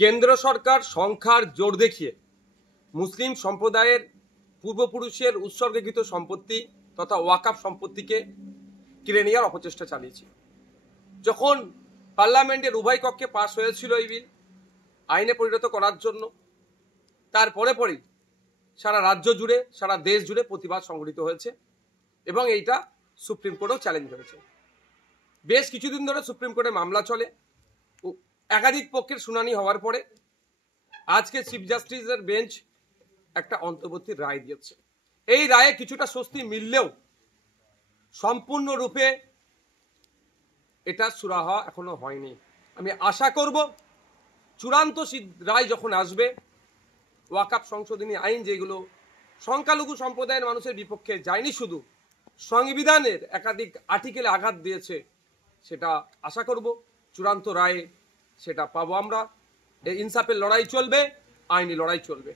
কেন্দ্র সরকার সংখ্যার জোর দেখিয়ে মুসলিম সম্প্রদায়ের পূর্বপুরুষের উৎসর্গীকৃত সম্পত্তি তথা ওয়াকাফ সম্পত্তিকে কেড়ে নেওয়ার অপচেষ্টা চালিয়েছে। যখন পার্লামেন্টের উভয় কক্ষে পাশ হয়েছিল এই বিল আইনে পরিণত করার জন্য, তারপরে পরেই সারা রাজ্য জুড়ে সারা দেশ জুড়ে প্রতিবাদ সংঘটিত হয়েছে এবং এইটা সুপ্রিম কোর্টেও চ্যালেঞ্জ হয়েছে। বেশ কিছুদিন ধরে সুপ্রিম কোর্টে মামলা চলে, একাধিক পক্ষের শুনানি হওয়ার পরে আজকে চিফ জাস্টিসের বেঞ্চ একটা অন্তর্বর্তী রায় দিয়েছে। এই রায়ে কিছুটা স্বস্তি মিললেও সম্পূর্ণরূপে এটা সুরাহা এখনো হয়নি। আমি আশা করব চূড়ান্ত রায় যখন আসবে, ওয়াকাফ সংশোধনী আইন যেগুলো সংখ্যালঘু সম্প্রদায়ের মানুষের বিপক্ষে যায়নি, শুধু সংবিধানের একাধিক আর্টিকেলে আঘাত দিয়েছে, সেটা আশা করব চূড়ান্ত রায়ে সেটা পাবো আমরা। এই ইনসাফের লড়াই চলবে, আইনি লড়াই চলবে।